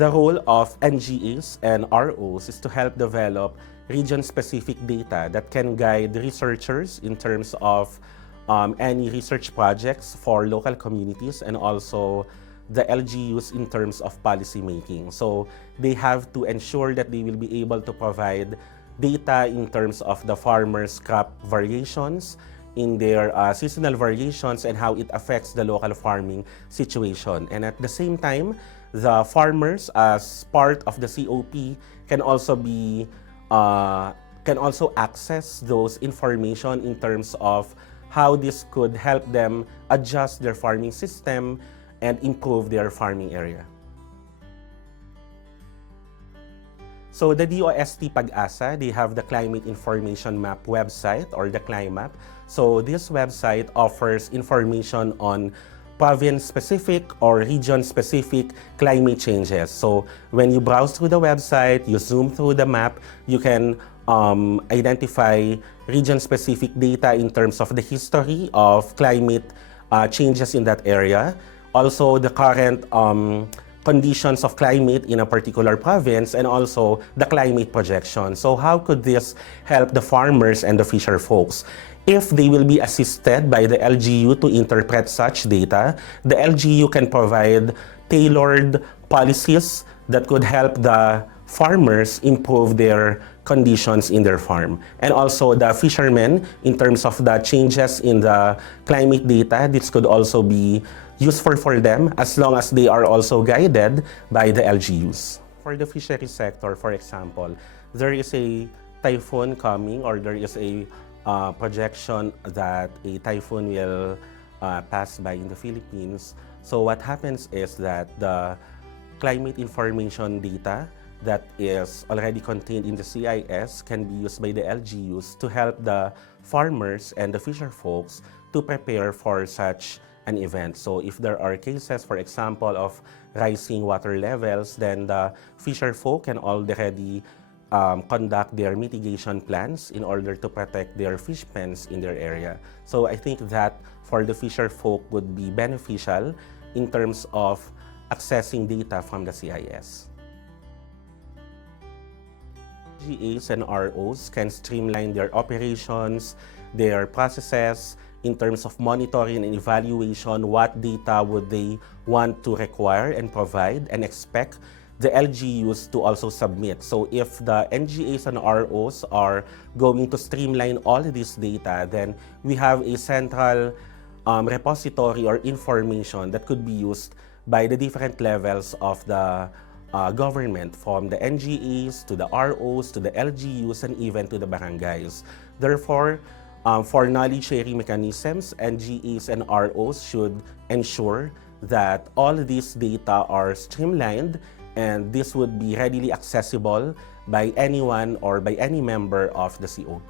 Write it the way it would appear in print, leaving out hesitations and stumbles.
The role of NGAs and ROs is to help develop region-specific data that can guide researchers in terms of any research projects for local communities, and also the LGUs in terms of policy making. So they have to ensure that they will be able to provide data in terms of the farmers' crop variations, in their seasonal variations, and how it affects the local farming situation. And at the same time, the farmers, as part of the COP, can also access those information in terms of how this could help them adjust their farming system and improve their farming area. So the DOST Pag-asa, they have the Climate Information Map website, or the CliMap. So this website offers information on province-specific or region-specific climate changes. So when you browse through the website, you zoom through the map, you can identify region-specific data in terms of the history of climate changes in that area. Also, the current conditions of climate in a particular province, and also the climate projection. So how could this help the farmers and the fisher folks? If they will be assisted by the LGU to interpret such data, the LGU can provide tailored policies that could help the farmers improve their conditions in their farm. And also the fishermen, in terms of the changes in the climate data, this could also be useful for them as long as they are also guided by the LGUs. For the fishery sector, for example, there is a typhoon coming, or there is a projection that a typhoon will pass by in the Philippines. So what happens is that the climate information data that is already contained in the CIS can be used by the LGUs to help the farmers and the fisher folks to prepare for such an event. So if there are cases, for example, of rising water levels, then the fisher folk can already conduct their mitigation plans in order to protect their fish pens in their area. So I think that for the fisher folk would be beneficial in terms of accessing data from the CIS. NGAs and ROs can streamline their operations, their processes, in terms of monitoring and evaluation. What data would they want to require and provide and expect the LGUs to also submit? So if the NGAs and ROs are going to streamline all this data, then we have a central repository or information that could be used by the different levels of the government, from the NGAs to the ROs to the LGUs and even to the barangays. Therefore, for knowledge sharing mechanisms, NGAs and ROs should ensure that all these data are streamlined, and this would be readily accessible by anyone or by any member of the COP.